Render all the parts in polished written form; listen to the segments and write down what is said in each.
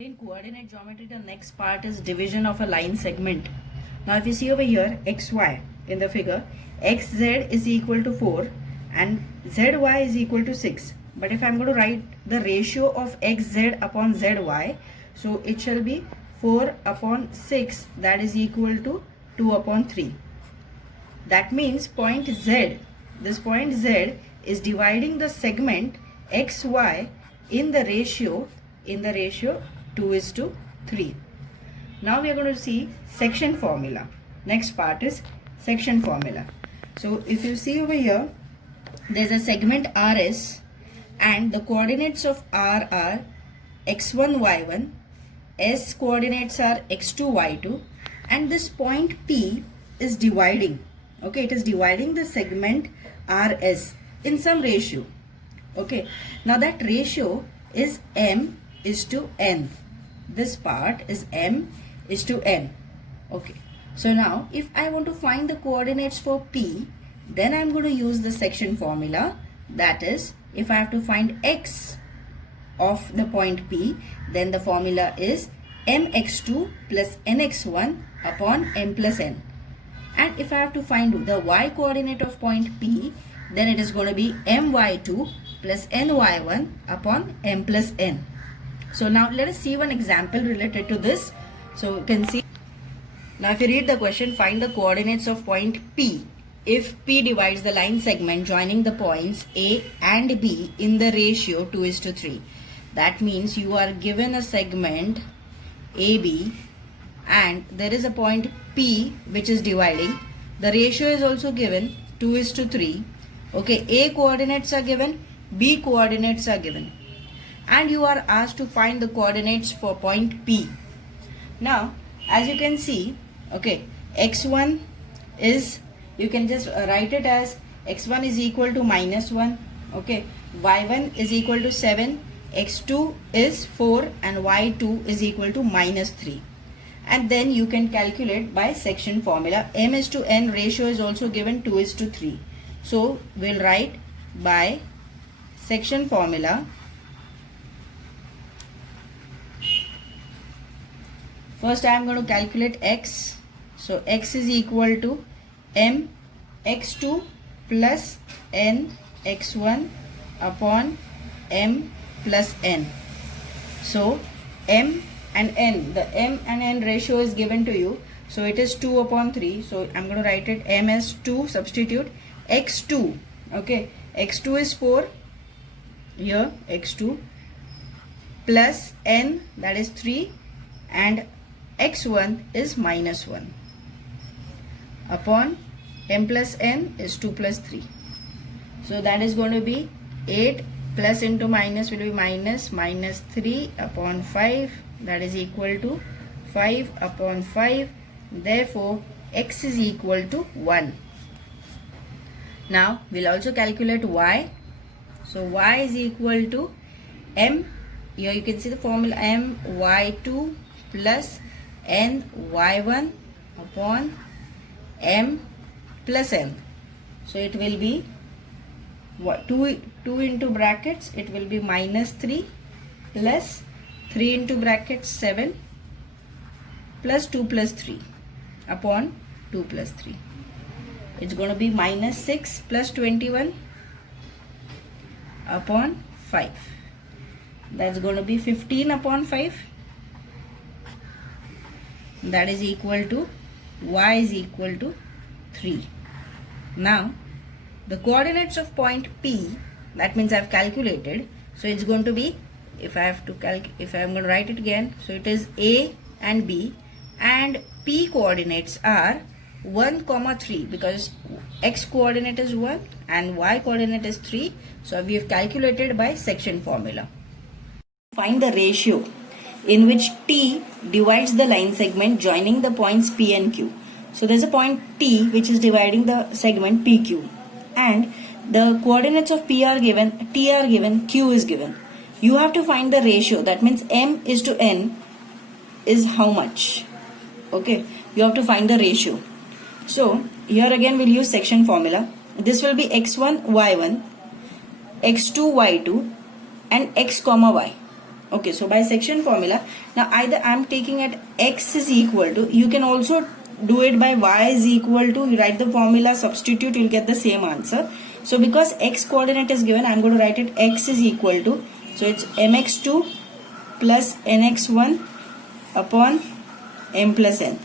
In coordinate geometry, the next part is division of a line segment. Now if you see over here xy in the figure, xz is equal to 4 and zy is equal to 6. But if I am going to write the ratio of xz upon zy, so it shall be 4 upon 6, that is equal to 2 upon 3. That means point z, this point z is dividing the segment xy in the ratio 2:3. Now we are going to see section formula. Next part is section formula. So if you see over here, there's a segment RS and the coordinates of R are x1, y1, S coordinates are x2, y2, and this point P is dividing. Okay, it is dividing the segment RS in some ratio. Okay, now that ratio is m is to n. This part is m is to n. Okay, so now if I want to find the coordinates for P, then I'm going to use the section formula. That is, if I have to find x of the point P, then the formula is mx2 plus nx1 upon m plus n. And if I have to find the y coordinate of point P, then it is going to be my2 plus ny1 upon m plus n. So now let us see one example related to this. So you can see, now if you read the question, find the coordinates of point P if P divides the line segment joining the points A and B in the ratio 2:3. That means you are given a segment AB and there is a point P which is dividing. The ratio is also given 2:3. Okay, A coordinates are given, B coordinates are given, and you are asked to find the coordinates for point P. Now as you can see, okay, x1 is, you can just write it as x1 is equal to -1, okay, y1 is equal to 7, x2 is 4 and y2 is equal to -3. And then you can calculate by section formula. M is to n ratio is also given 2:3. So we'll write by section formula. First I am going to calculate x. So x is equal to m x2 plus n x1 upon m plus n. So m and n, the m and n ratio is given to you. So it is 2/3. So I'm going to write it m as 2, substitute x2. Okay, x2 is 4 here, x2 plus n, that is 3, and x1 is -1 upon m plus n is 2 plus 3. So that is going to be 8 plus into minus will be minus 3 upon 5, that is equal to 5 upon 5. Therefore x is equal to 1. Now we'll also calculate y. So y is equal to m, here you can see the formula, m y2 plus n y1 upon m plus n. So it will be what, 2 into brackets, it will be -3 plus 3 into brackets 7 plus 2 plus 3 upon 2 plus 3. It's going to be -6 plus 21 upon 5. That's going to be 15 upon 5. That is equal to y is equal to 3. Now the coordinates of point P, that means I've calculated. So it's going to be, if I'm going to write it again, so it is A and B, and P coordinates are 1, 3, because x coordinate is 1 and y coordinate is 3. So we have calculated by section formula. Find the ratio in which T divides the line segment joining the points P and Q. So there's a point T which is dividing the segment PQ, and the coordinates of P are given, T are given, Q is given. You have to find the ratio. That means m is to n is how much? Okay, you have to find the ratio. So here again we'll use section formula. This will be x1 y1, x2 y2, and x comma y. Okay, so by section formula, now either I'm taking at x is equal to, you can also do it by y is equal to, you write the formula, substitute, you'll get the same answer. So because x coordinate is given, I'm going to write it x is equal to, so it's mx2 plus nx1 upon m plus n.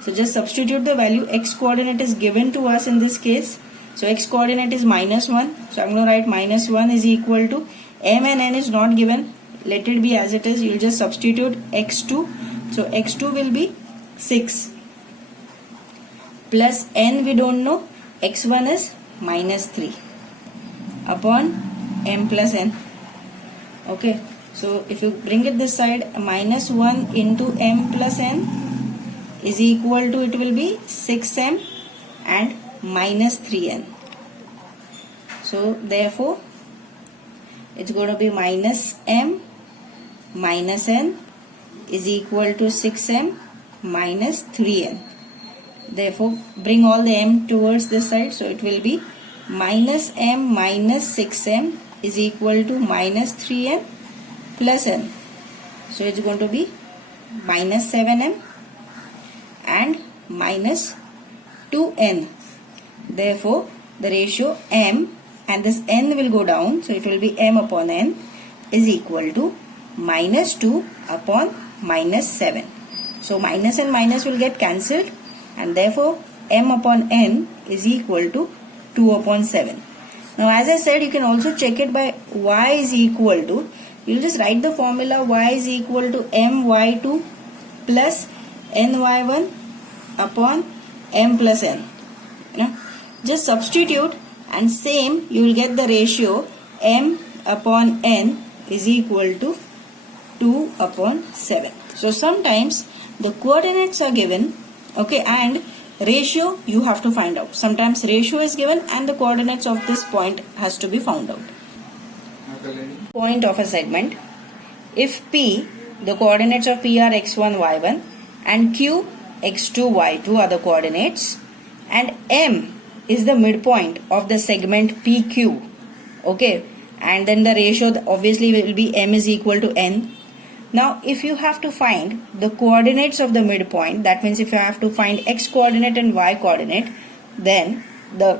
So just substitute the value. X coordinate is given to us in this case. So x coordinate is -1. So I'm going to write -1 is equal to, m and n is not given. Let it be as it is. You'll just substitute x2. So x2 will be 6. Plus n we don't know. x1 is -3 upon m plus n. Okay. So if you bring it this side, -1 into m plus n is equal to, it will be 6m and -3n. So therefore it's going to be -m minus n is equal to 6m minus 3n. Therefore bring all the m towards this side, so it will be -m minus 6m is equal to -3n plus n. So it's going to be -7m and -2n. Therefore the ratio m and this n will go down, so it will be m upon n is equal to -2 upon -7. So minus and minus will get cancelled, and therefore m upon n is equal to 2 upon 7. Now as I said, you can also check it by y is equal to, you'll just write the formula y is equal to my2 plus ny1 upon m plus n. Just substitute, and same you will get the ratio m upon n is equal to 2 upon 7. So sometimes the coordinates are given, okay, and ratio you have to find out. Sometimes ratio is given and the coordinates of this point has to be found out. Point of a segment. If P, the coordinates of P are x1, y1 and Q, x2, y2 are the coordinates, and M is the midpoint of the segment PQ, okay, and then the ratio obviously will be M is equal to N. Now if you have to find the coordinates of the midpoint, that means if you have to find x coordinate and y coordinate, then the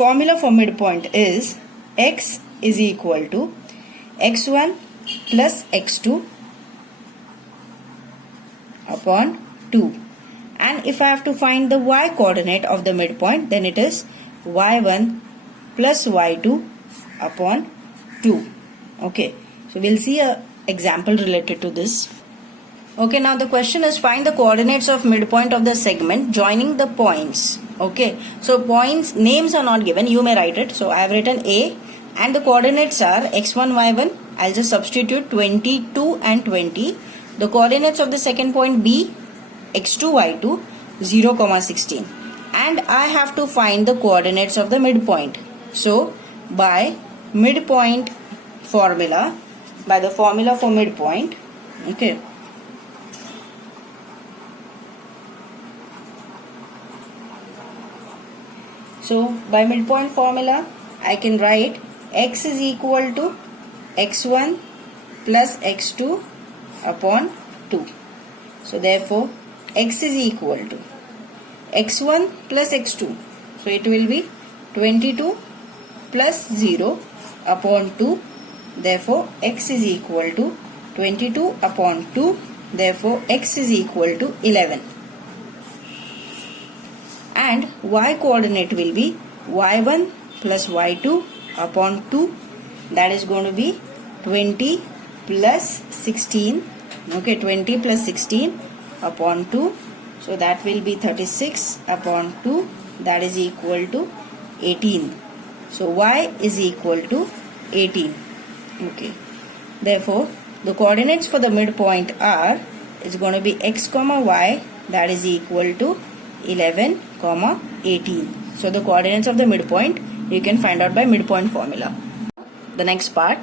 formula for midpoint is x is equal to x1 plus x2 upon 2. And if I have to find the y coordinate of the midpoint, then it is y1 plus y2 upon 2. Okay, so we'll see a example related to this. Okay, now the question is find the coordinates of midpoint of the segment joining the points. Okay, so points names are not given, you may write it. So I have written A and the coordinates are x1, y1. I'll just substitute 22 and 20. The coordinates of the second point B, x2, y2, 0, 16. And I have to find the coordinates of the midpoint. So by midpoint formula, by the formula for midpoint, okay, so by midpoint formula I can write x is equal to x1 plus x2 upon 2. So therefore x is equal to x1 plus x2, so it will be 22 plus 0 upon 2. Therefore x is equal to 22 upon 2. Therefore x is equal to 11. And y coordinate will be y1 plus y2 upon 2. That is going to be 20 plus 16. Okay, 20 plus 16 upon 2. So that will be 36 upon 2. That is equal to 18. So y is equal to 18. Okay. Therefore, the coordinates for the midpoint are, it's going to be x comma y, that is equal to 11 comma 18. So the coordinates of the midpoint you can find out by midpoint formula. The next part.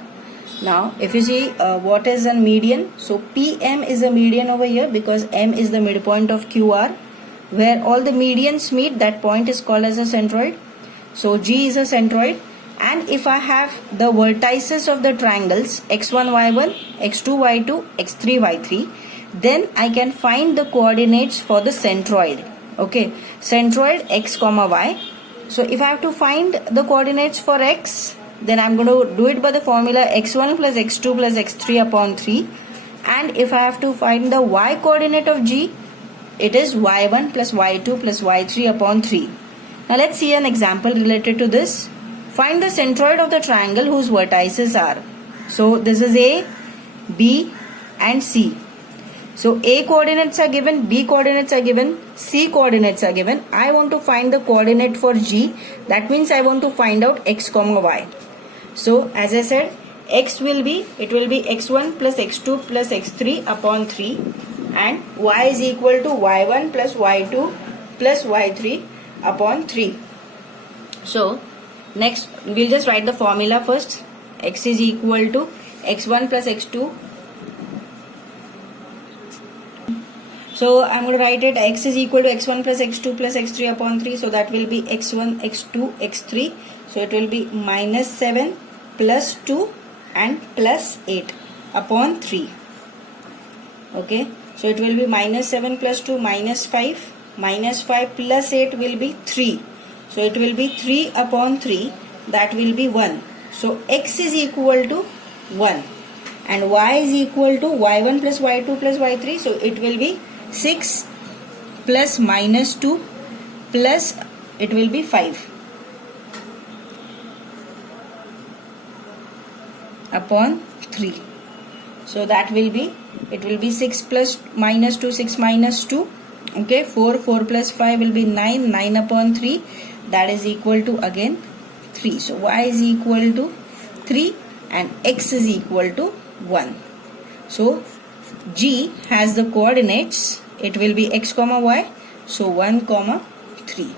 Now if you see what is a median, so PM is a median over here because M is the midpoint of QR. Where all the medians meet, that point is called as a centroid. So G is a centroid. And if I have the vertices of the triangles x1 y1, x2 y2, x3 y3, then I can find the coordinates for the centroid. Okay, centroid x comma y. So if I have to find the coordinates for x, then I'm going to do it by the formula x1 plus x2 plus x3 upon 3. And if I have to find the y coordinate of G, it is y1 plus y2 plus y3 upon 3. Now let's see an example related to this. Find the centroid of the triangle whose vertices are. So this is A, B and C. So A coordinates are given, B coordinates are given, C coordinates are given. I want to find the coordinate for G. That means I want to find out x comma y. So as I said, x will be x1 plus x2 plus x3 upon 3, and y is equal to y1 plus y2 plus y3 upon 3. So next we'll just write the formula first. X is equal to x1 plus x2. So I'm going to write it x is equal to x1 plus x2 plus x3 upon 3. So that will be x1, x2, x3. So it will be minus 7 plus 2 and plus 8 upon 3. Okay. So it will be minus 7 plus 2 minus 5. Minus 5 plus 8 will be 3. So it will be 3 upon 3. That will be 1. So x is equal to 1. And y is equal to y1 plus y2 plus y3. So it will be 6 plus minus 2 plus it will be 5 upon 3. So that will be, it will be 6 plus minus 2, 6 minus 2. Okay, 4 plus 5 will be 9, 9 upon 3. That is equal to again 3. So y is equal to 3 and x is equal to 1. So G has the coordinates. It will be x comma y. So 1 comma 3.